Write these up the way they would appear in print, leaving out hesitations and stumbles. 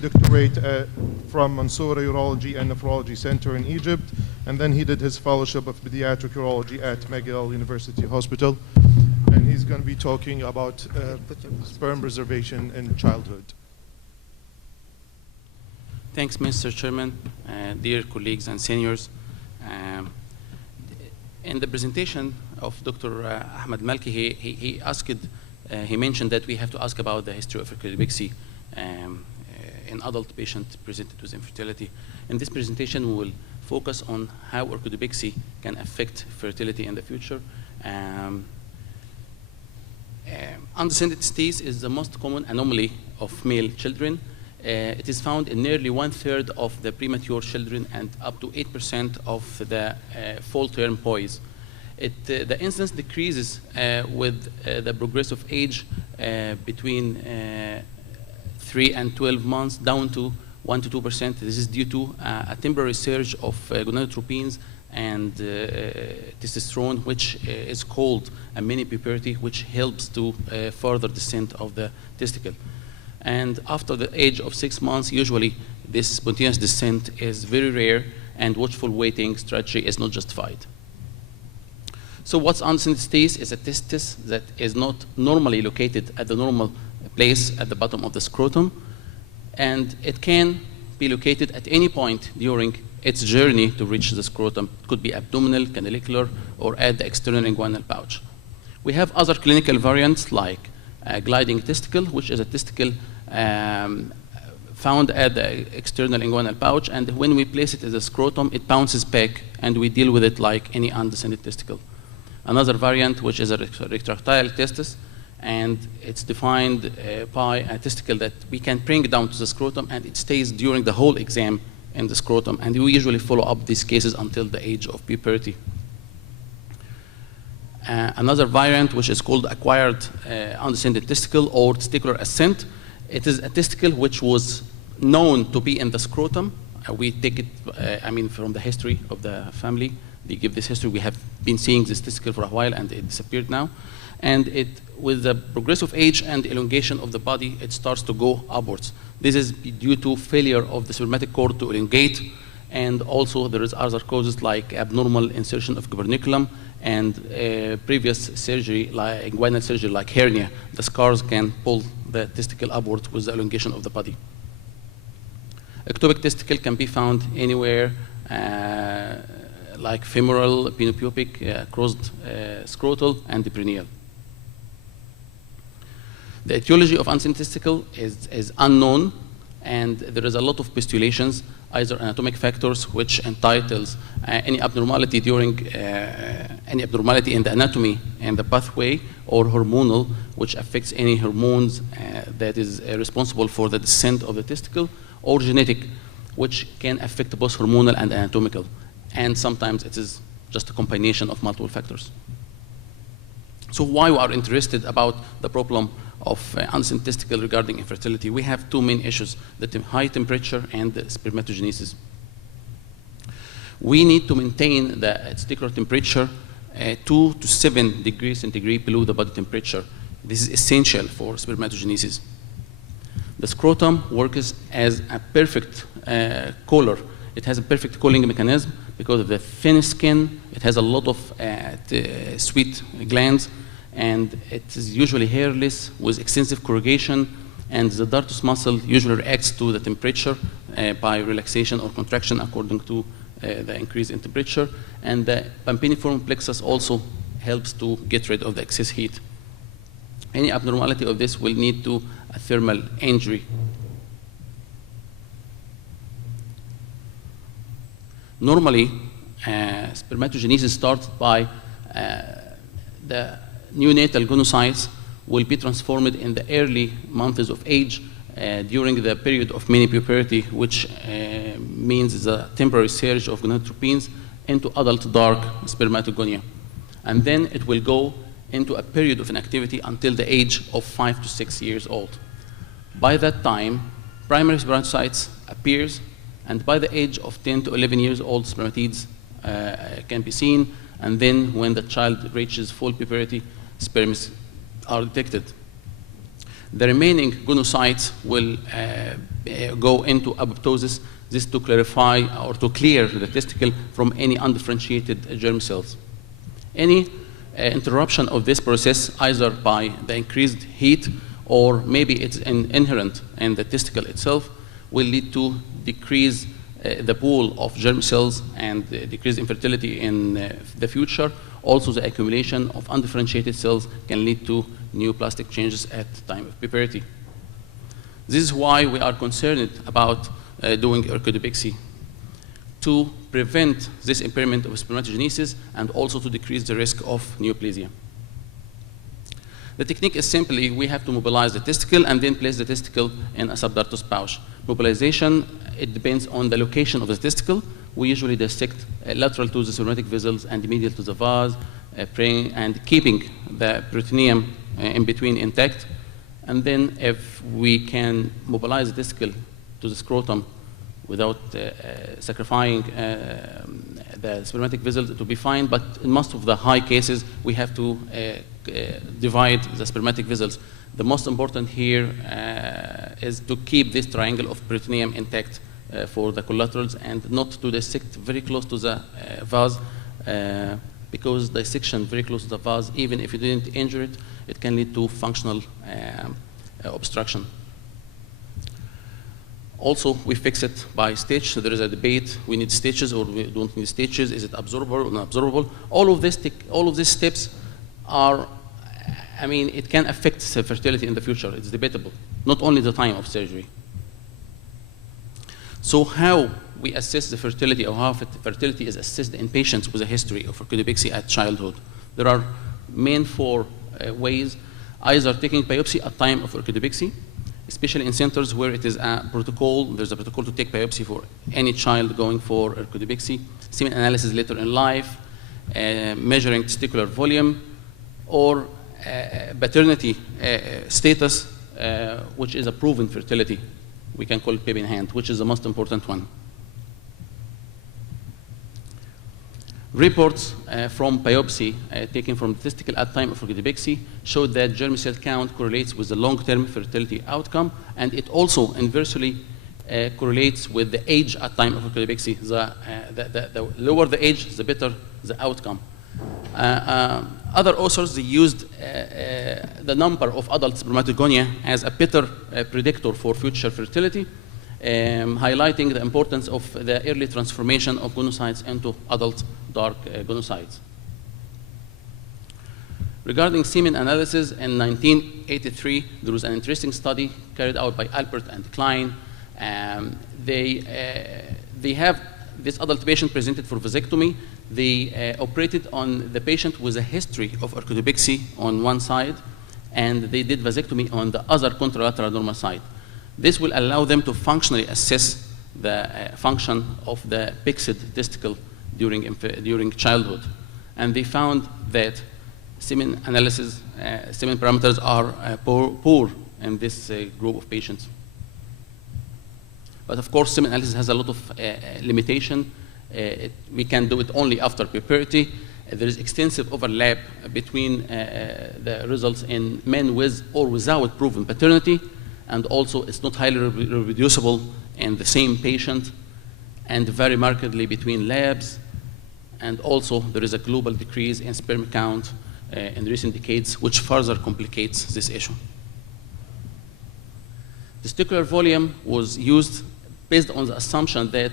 doctorate from Mansoura Urology and Nephrology Center in Egypt, and then he did his fellowship of pediatric urology at McGill University Hospital. And he's going to be talking about sperm preservation in childhood. Thanks, Mr. Chairman, dear colleagues and seniors. In the presentation of Dr. Ahmed Malki, he mentioned that we have to ask about the history of orchiopexy in adult patients presented with infertility. In this presentation, we will focus on how orchiopexy can affect fertility in the future. Undescended stays is the most common anomaly of male children. It is found in nearly 1/3 of the premature children and up to 8% of the full-term boys. The incidence decreases with the progressive age between 3 and 12 months down to 1 to 2%. This is due to a temporary surge of gonadotropins and testosterone, which is called a mini puberty, which helps to further descent of the testicle. And after the age of 6 months, usually this spontaneous descent is very rare, and watchful waiting strategy is not justified. So what's undescended stays is a testis that is not normally located at the normal place at the bottom of the scrotum, and it can be located at any point during its journey to reach the scrotum. It could be abdominal, canalicular, or at the external inguinal pouch. We have other clinical variants like gliding testicle, which is a testicle found at the external inguinal pouch, and when we place it as a scrotum, it bounces back, and we deal with it like any undescended testicle. Another variant, which is a retractile testis, and it's defined by a testicle that we can bring down to the scrotum, and it stays during the whole exam in the scrotum, and we usually follow up these cases until the age of puberty. Another variant, which is called acquired undescended testicle or testicular ascent. It is a testicle which was known to be in the scrotum. We take it, from the history of the family. They give this history. We have been seeing this testicle for a while, and it disappeared now. And with the progressive age and elongation of the body, it starts to go upwards. This is due to failure of the spermatic cord to elongate, and also there is other causes like abnormal insertion of gubernaculum and previous surgery, like inguinal surgery, like hernia. The scars can pull the testicle upwards with the elongation of the body. Ectopic testicle can be found anywhere, like femoral, penopubic, crossed scrotal, and perineal. The etiology of undescended testicle is unknown, and there is a lot of postulations, either anatomic factors, which entitles any abnormality during any abnormality in the anatomy and the pathway, or hormonal, which affects any hormones that is responsible for the descent of the testicle, or genetic, which can affect both hormonal and anatomical. And sometimes it is just a combination of multiple factors. So why we are interested about the problem of undescended testicle regarding infertility? We have two main issues: the high temperature and the spermatogenesis. We need to maintain the testicular temperature 2 to 7 degrees centigrade below the body temperature. This is essential for spermatogenesis. The scrotum works as a perfect cooler. It has a perfect cooling mechanism because of the thin skin. It has a lot of sweat glands, and it is usually hairless with extensive corrugation, and the dartus muscle usually reacts to the temperature by relaxation or contraction according to the increase in temperature, and the pampiniform plexus also helps to get rid of the excess heat. Any abnormality of this will lead to a thermal injury. Normally, spermatogenesis starts by the neonatal gonocytes will be transformed in the early months of age during the period of mini puberty, which means the temporary surge of gonadotropins into adult dark spermatogonia. And then it will go into a period of inactivity until the age of 5 to 6 years old. By that time, primary spermatocytes appears, and by the age of 10 to 11 years old, spermatids can be seen, and then when the child reaches full puberty, sperms are detected. The remaining gonocytes will go into apoptosis, this to clarify or to clear the testicle from any undifferentiated germ cells. Any interruption of this process, either by the increased heat or maybe it's inherent in the testicle itself, will lead to decrease the pool of germ cells and decrease infertility in the future. Also, the accumulation of undifferentiated cells can lead to neoplastic changes at the time of puberty. This is why we are concerned about doing orchiopexy, to prevent this impairment of spermatogenesis and also to decrease the risk of neoplasia. The technique is simply, we have to mobilize the testicle and then place the testicle in a subdartus pouch. Mobilization, it depends on the location of the testicle. We usually dissect lateral to the spermatic vessels and medial to the vase, and keeping the peritoneum in between intact. And then if we can mobilize the testicle to the scrotum without sacrificing the spermatic vessels, to be fine. But in most of the high cases, we have to divide the spermatic vessels. The most important here is to keep this triangle of peritoneum intact for the collaterals and not to dissect very close to the vase, because dissection very close to the vase, even if you didn't injure it, it can lead to functional obstruction. Also, we fix it by stitch. So there is a debate: we need stitches or we don't need stitches. Is it absorbable or not absorbable? All of these steps are, I mean, it can affect fertility in the future. It's debatable. Not only the time of surgery. So how we assess the fertility, or how fertility is assessed in patients with a history of orchiopexy at childhood? There are main four ways: either taking biopsy at time of orchiopexy, especially in centers where it is a protocol. There's a protocol to take biopsy for any child going for orchiopexy. Semen analysis later in life, measuring testicular volume, or paternity status, which is a proven fertility. We can call it baby in hand, which is the most important one. Reports from biopsy taken from the testicle at time of orchiopexy showed that germ cell count correlates with the long-term fertility outcome, and it also inversely correlates with the age at time of orchiopexy. The lower the age, the better the outcome. Other authors, they used the number of adult spermatogonia as a better predictor for future fertility, highlighting the importance of the early transformation of gonocytes into adult dark gonocytes. Regarding semen analysis, in 1983, there was an interesting study carried out by Albert and Klein. They have this adult patient presented for vasectomy. They operated on the patient with a history of orchiopexy on one side, and they did vasectomy on the other contralateral normal side. This will allow them to functionally assess the function of the pixed testicle during childhood. And they found that semen analysis, semen parameters are poor in this group of patients. But of course, semen analysis has a lot of limitation. We can do it only after puberty. There is extensive overlap between the results in men with or without proven paternity, and also it's not highly reproducible in the same patient, and vary markedly between labs, and also there is a global decrease in sperm count in recent decades, which further complicates this issue. Testicular volume was used based on the assumption that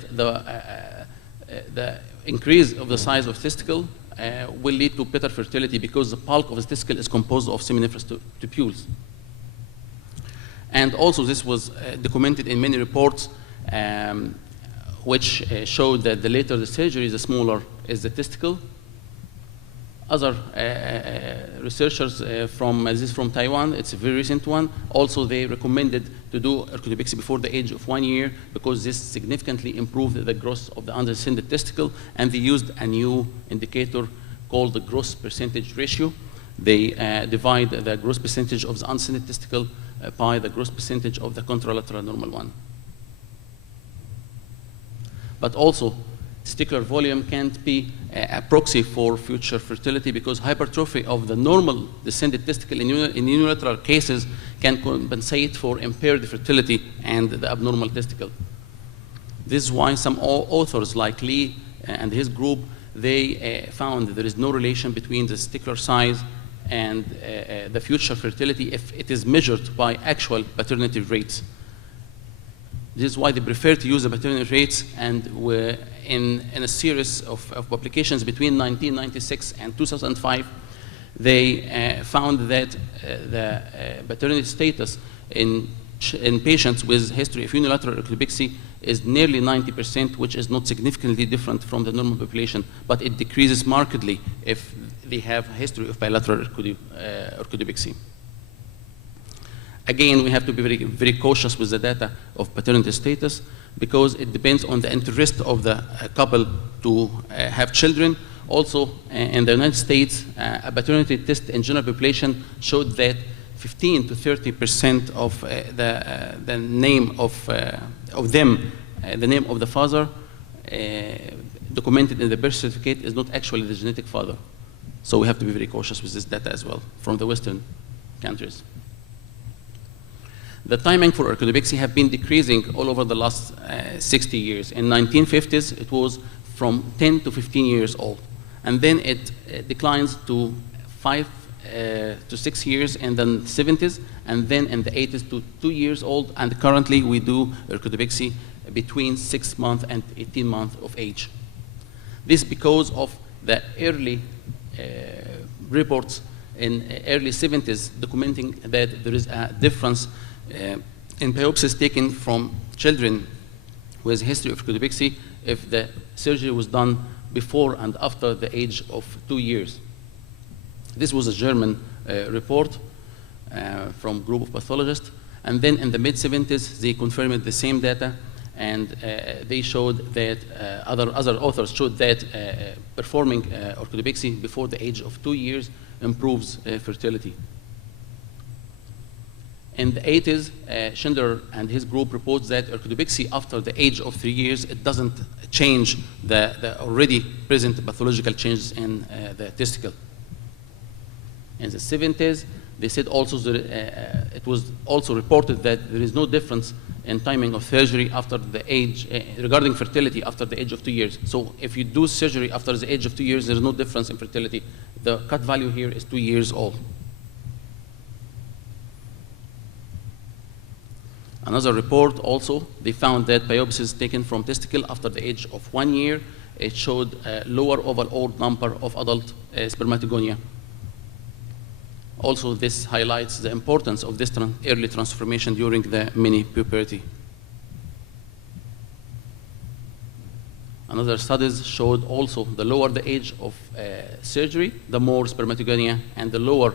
the increase of the size of testicle will lead to better fertility, because the bulk of the testicle is composed of seminiferous tubules. And also this was documented in many reports, which showed that the later the surgery, the smaller is the testicle. Other researchers this is from Taiwan, it's a very recent one. Also, they recommended to do orchiopexy before the age of 1 year, because this significantly improved the growth of the undescended testicle, and they used a new indicator called the growth percentage ratio. They divide the growth percentage of the undescended testicle by the growth percentage of the contralateral normal one. But also, testicular volume can't be a proxy for future fertility because hypertrophy of the normal descended testicle in unilateral cases can compensate for impaired fertility and the abnormal testicle. This is why some authors like Lee and his group, they found there is no relation between the testicular size and the future fertility if it is measured by actual paternity rates. This is why they prefer to use the paternity rates, and in a series of publications between 1996 and 2005, they found that the paternity status in patients with history of unilateral orchiopexy is nearly 90%, which is not significantly different from the normal population, but it decreases markedly if they have a history of bilateral orchiopexy. Again, we have to be very, very cautious with the data of paternity status because it depends on the interest of the couple to have children. Also, in the United States, a paternity test in general population showed that 15 to 30% of the name of them, the name of the father documented in the birth certificate is not actually the genetic father. So we have to be very cautious with this data as well from the Western countries. The timing for orchiopexy have been decreasing all over the last 60 years. In 1950s, it was from 10 to 15 years old. And then it declines to 5 to 6 years in the 70s, and then in the 80s to 2 years old. And currently, we do orchiopexy between 6 months and 18 months of age. This because of the early reports in early 70s documenting that there is a difference in biopsies taken from children with history of orchiopexy if the surgery was done before and after the age of 2 years. This was a German report from a group of pathologists. And then in the mid-70s, they confirmed the same data, and they showed that, other authors showed that performing orchiopexy before the age of 2 years improves fertility. In the 80s, Schindler and his group reports that orchiopexy after the age of 3 years, it doesn't change the already present pathological changes in the testicle. In the 70s, they said also that it was also reported that there is no difference in timing of surgery after the age, regarding fertility after the age of 2 years. So if you do surgery after the age of 2 years, there's no difference in fertility. The cut value here is 2 years old. Another report also, they found that biopsies taken from testicle after the age of 1 year, it showed a lower overall number of adult spermatogonia. Also, this highlights the importance of this early transformation during the mini-puberty. Another studies showed also the lower the age of surgery, the more spermatogonia and the lower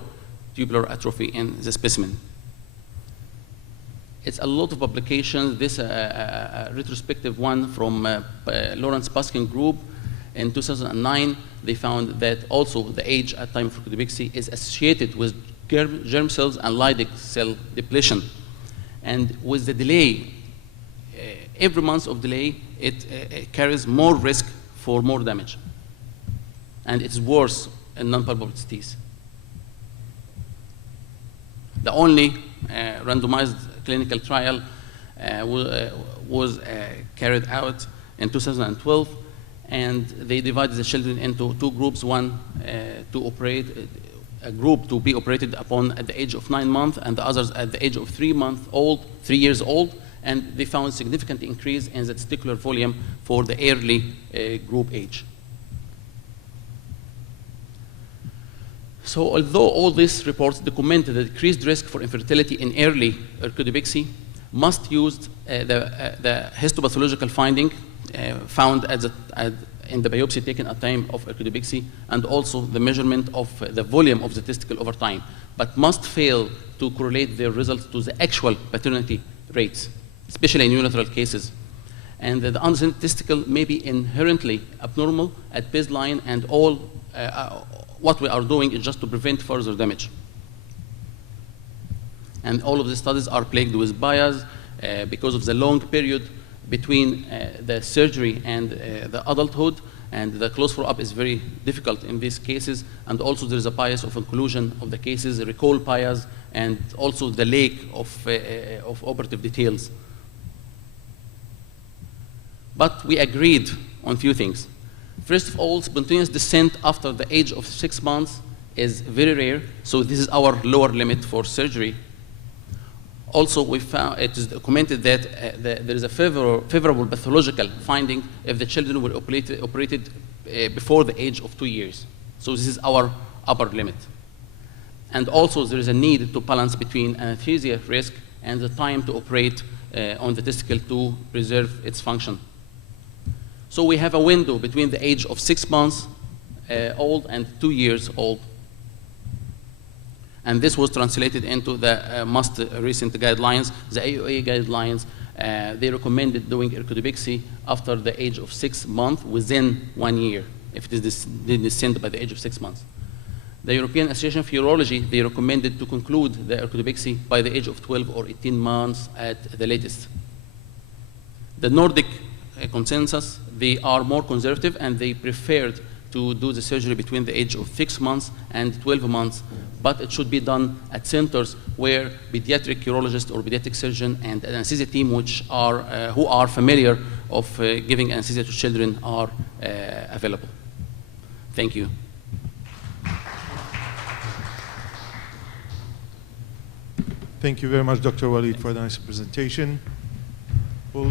tubular atrophy in the specimen. It's a lot of publications. This retrospective one from Lawrence Paskin group in 2009, they found that also the age at time of orchiopexy is associated with germ cells and Leydig cell depletion. And with the delay, every month of delay, it carries more risk for more damage. And it's worse in non-palpable disease. The only randomized clinical trial was carried out in 2012, and they divided the children into 2 groups, one to operate, a group to be operated upon at the age of 9 months, and the others at the age of 3 years old, and they found significant increase in the testicular volume for the early group age. So although all these reports document the decreased risk for infertility in early orchiopexy, must use the histopathological finding found in the biopsy taken at time of orchiopexy, and also the measurement of the volume of the testicle over time, but must fail to correlate their results to the actual paternity rates, especially in unilateral cases. And the undescended testicle may be inherently abnormal at baseline, and all what we are doing is just to prevent further damage. And all of the studies are plagued with bias because of the long period between the surgery and the adulthood, and the close follow-up is very difficult in these cases, and also there is a bias of inclusion of the cases, a recall bias, and also the lack of operative details. But we agreed on a few things. First of all, spontaneous descent after the age of 6 months is very rare, so this is our lower limit for surgery. Also, we found, it is documented that there is a favorable pathological finding if the children were operated before the age of 2 years. So this is our upper limit. And also, there is a need to balance between anesthesia risk and the time to operate on the testicle to preserve its function. So we have a window between the age of 6 months old and 2 years old. And this was translated into the most recent guidelines, the AOA guidelines. They recommended doing orchiopexy after the age of 6 months within 1 year, if it is descend by the age of 6 months. The European Association of Urology, they recommended to conclude the orchiopexy by the age of 12 or 18 months at the latest. The Nordic consensus, they are more conservative and they preferred to do the surgery between the age of 6 months and 12 months, but it should be done at centers where pediatric urologist or pediatric surgeon and an anesthesia team who are familiar of giving anesthesia to children are available. Thank you. Thank you very much, Dr. Waleed, for the nice presentation. We'll